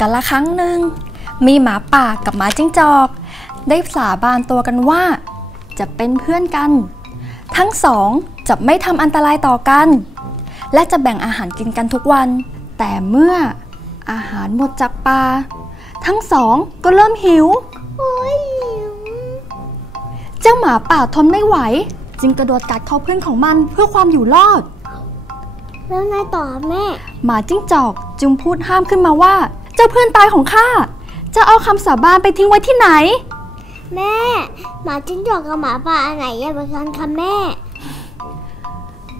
กันละครั้งหนึ่ง มีหมาป่ากับหมาจิ้งจอก ได้สาบานตัวกันว่า จะเป็นเพื่อนกัน ทั้งสองจะไม่ทำอันตรายต่อกัน และจะแบ่งอาหารกินกันทุกวัน แต่เมื่ออาหารหมดจากป่าทั้งสองก็เริ่มหิวโอ้ยหิว เจ้าหมาป่าทนไม่ไหว จึงกระโดดกัดคอเพื่อนของมันเพื่อความอยู่รอด แล้วไงต่อแม่ หมาจิ้งจอกจึงพูดห้ามขึ้นมาว่า เจ้าเพื่อนตายของข้าจะเอาคำสาบานไปทิ้งไว้ที่ไหน แม่ หมาจิ้งจอกกับหมาป่าอันไหนใหญ่กว่ากันคะแม่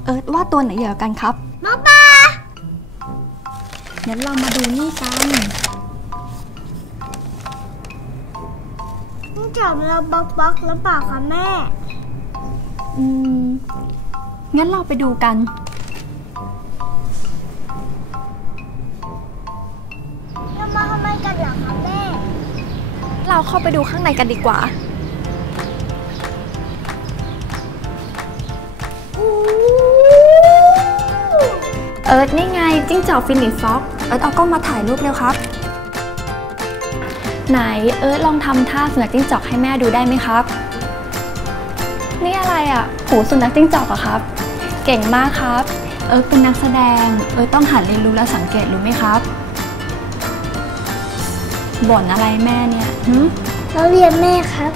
เอิร์ธว่าตัวไหนใหญ่กว่ากันครับหมาป่างั้นเรามาดูนี่กันจิ้งจอกเราบล็อกบล็อกแล้วเปล่าคะแม่ อืม งั้นเราไปดูกัน เราเข้าไปดูข้างในกันดีกว่าเอิร์ธนี่ไงจิ้งจอกฟินิชฟ็อกเอิร์ธเอากล้องมาถ่ายรูปเร็วครับ ไหนเอิร์ธลองทำท่าสุนัขจิ้งจอกให้แม่ดูได้ไหมครับ นี่อะไรอะหูสุนัขจิ้งจอกเหรอะครับ เก่งมากครับ เอิร์ธเป็นนักแสดง เอิร์ธต้องหัดเรียนรู้และสังเกตรู้ไหมครับ บ่นอะไรแม่เนี่ยหึเราเรียนแม่ครับ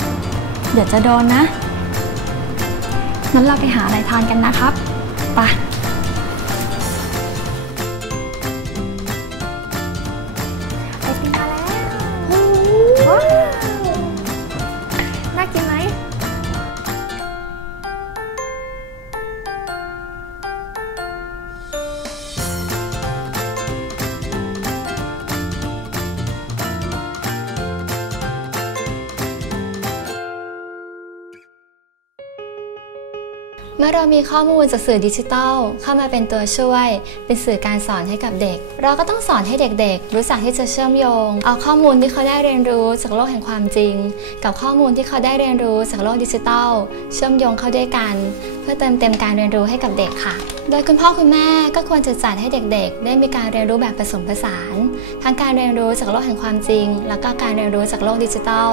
เดี๋ยวจะโดนนะ งั้นเราไปหาอะไรทานกันนะครับ ไป เมื่อเรามีข้อมูลจากสื่อดิจิทัล เข้ามาเป็นตัวช่วย เป็นสื่อการสอนให้กับเด็ก เราก็ต้องสอนให้เด็กๆ รู้จักที่จะเชื่อมโยง เอาข้อมูลที่เขาได้เรียนรู้จากโลกแห่งความจริง กับข้อมูลที่เขาได้เรียนรู้จากโลกดิจิทัล เชื่อมโยงเข้าด้วยกัน เพื่อเติมเต็มการเรียนรู้ให้กับเด็กค่ะ โดยคุณพ่อคุณแม่ก็ควรจะจัดให้เด็กๆ ได้มีการเรียนรู้แบบผสมผสาน ทั้งการเรียนรู้จากโลกแห่งความจริง แล้วก็การเรียนรู้จากโลกดิจิทัล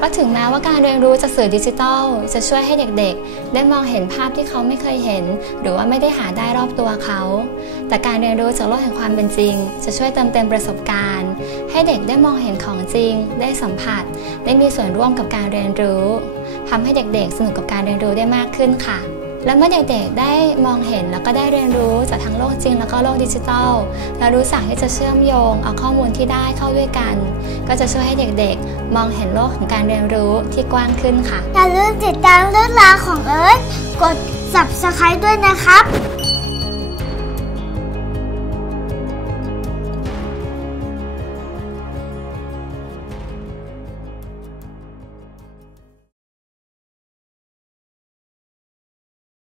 เพราถึงแม้ว่าการเรียนรู้จากสื่อดิจิทัล จะช่วยให้เด็กๆ ได้มองเห็นภาพที่เขาไม่เคยเห็น หรือว่าไม่ได้หาได้รอบตัวเขา แต่การเรียนรู้จากโลกแห่งความเป็นจริง จะช่วยเติมเต็มประสบการณ์ ให้เด็กได้มองเห็นของจริง ได้สัมผัส ได้มีส่วนร่วมกับการเรียนรู้ทำให้เด็กๆ สนุกกับการเรียนรู้ได้มากขึ้นค่ะ และเมื่อเด็กๆได้มองเห็นแล้วก็ได้เรียนรู้จากทั้งโลกจริง แล้วก็โลกดิจิทัลและรู้สักที่จะเชื่อมโยงเอาข้อมูลที่ได้เข้าด้วยกัน ก็จะช่วยให้เด็กๆ มองเห็นโลกของการเรียนรู้ที่กว้างขึ้นค่ะอย่าลืมติดตามเรื่องราวของเอิร์ธกด subscribe ด้วยนะครับ